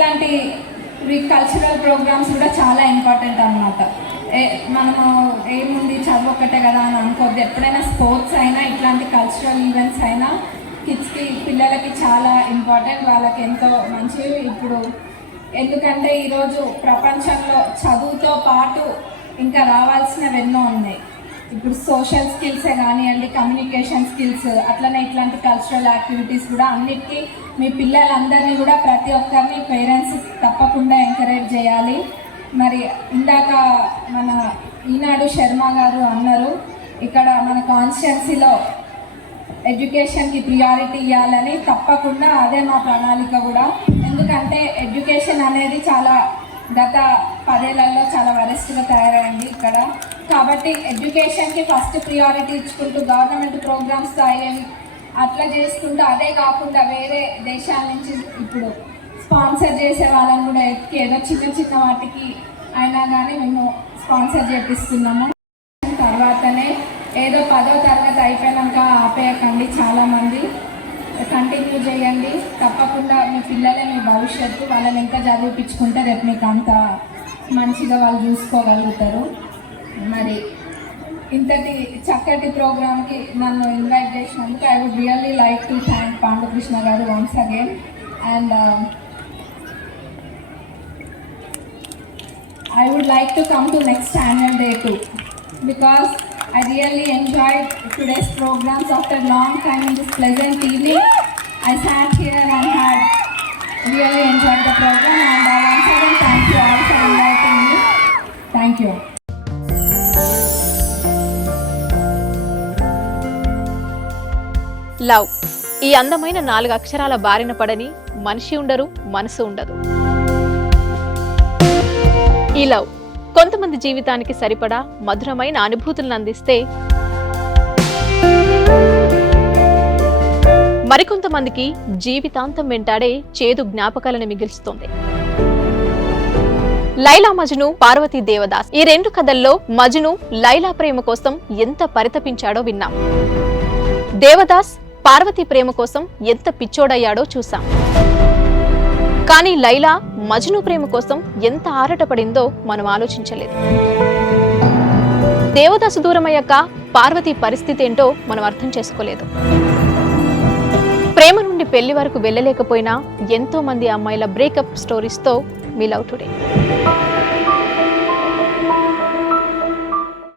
ఇట్లాంటి cultural programmes కూడా చాలా ఇంపార్టెంట్ అన్నమాట. మనము ఏముంది చదువు ఒక్కటే కదా అని అనుకోవద్దు. ఎప్పుడైనా స్పోర్ట్స్ అయినా ఇట్లాంటి కల్చరల్ ఈవెంట్స్ అయినా కిడ్స్కి పిల్లలకి చాలా ఇంపార్టెంట్, వాళ్ళకి ఎంతో మంచివి. ఇప్పుడు ఎందుకంటే ఈరోజు ప్రపంచంలో చదువుతో పాటు ఇంకా రావాల్సినవి ఎన్నో ఉన్నాయి. ఇప్పుడు సోషల్ స్కిల్సే కానివ్వండి, కమ్యూనికేషన్ స్కిల్స్, అట్లనే ఇట్లాంటి కల్చరల్ యాక్టివిటీస్ కూడా అన్నిటికీ మీ పిల్లలందరినీ కూడా ప్రతి ఒక్కరిని పేరెంట్స్ తప్పకుండా ఎంకరేజ్ చేయాలి. మరి ఇందాక మన ఈనాడు శర్మ గారు అన్నారు, ఇక్కడ మన కాన్స్టిట్యున్సీలో ఎడ్యుకేషన్కి ప్రియారిటీ ఇవ్వాలని. తప్పకుండా అదే మా ప్రణాళిక కూడా. ఎందుకంటే ఎడ్యుకేషన్ అనేది చాలా గత 10 ఏళ్లలో చాలా వరెస్ట్గా తయారైంది ఇక్కడ. కాబట్టి ఎడ్యుకేషన్కి ఫస్ట్ ప్రియారిటీ ఇచ్చుకుంటూ గవర్నమెంట్ ప్రోగ్రామ్స్ అయ్యేవి అట్లా చేసుకుంటూ, అదే కాకుండా వేరే దేశాల నుంచి ఇప్పుడు స్పాన్సర్ చేసే వాళ్ళని కూడా ఎత్తికి ఏదో చిన్న చిన్న వాటికి అయినా కానీ మేము స్పాన్సర్ చేపిస్తున్నాము. తర్వాతనే ఏదో 10వ తరగతి అయిపోయాక ఆపేయకండి, చాలామంది కంటిన్యూ చేయండి. తప్పకుండా మీ పిల్లలే మీ భవిష్యత్తు, వాళ్ళని ఇంకా చదివిపించుకుంటే రేపు మీకు అంత మంచిగా వాళ్ళు చూసుకోగలుగుతారు. మరి ఇంతటి చక్కటి ప్రోగ్రామ్కి నన్ను ఇన్వైట్ చేసినందుకు I would really like to thank Pandukrishna గారు once again. And I would like to come to next annual day too, because I really enjoyed today's programs. After a long time in this pleasant evening, I sat here and had really enjoyed the program, and once again thank you all for inviting me. Thank you. Love, ఈ అందమైన 4 అక్షరాల బారిన పడని మనిషి ఉండరు, మనసు ఉండదు. ఈ లవ్ కొంతమంది జీవితానికి సరిపడా మధురమైన అనుభూతులను అందిస్తే, మరికొంతమందికి జీవితాంతం వెంటాడే చేదు జ్ఞాపకాలను మిగిల్చుతోంది. లైలా మజ్ను, పార్వతీ దేవదాస్, ఈ 2 కథల్లో మజ్ను లైలా ప్రేమ కోసం ఎంత పరితపించాడో విన్నాం. దేవదాస్ పార్వతీ ప్రేమ కోసం ఎంత పిచ్చోడయ్యాడో చూసాం. కానీ లైలా మజ్ను ప్రేమ కోసం ఎంత ఆరాటపడిందో మనం ఆలోచించలేదు. దేవదాసు దూరమయ్యాక పార్వతీ పరిస్థితి ఏంటో మనం అర్థం చేసుకోలేదు. ప్రేమ నుండి పెళ్లి వరకు వెళ్ళలేకపోయినా ఎంతో మంది అమ్మాయిల బ్రేకప్ స్టోరీస్తో మీ లవ్ టుడే.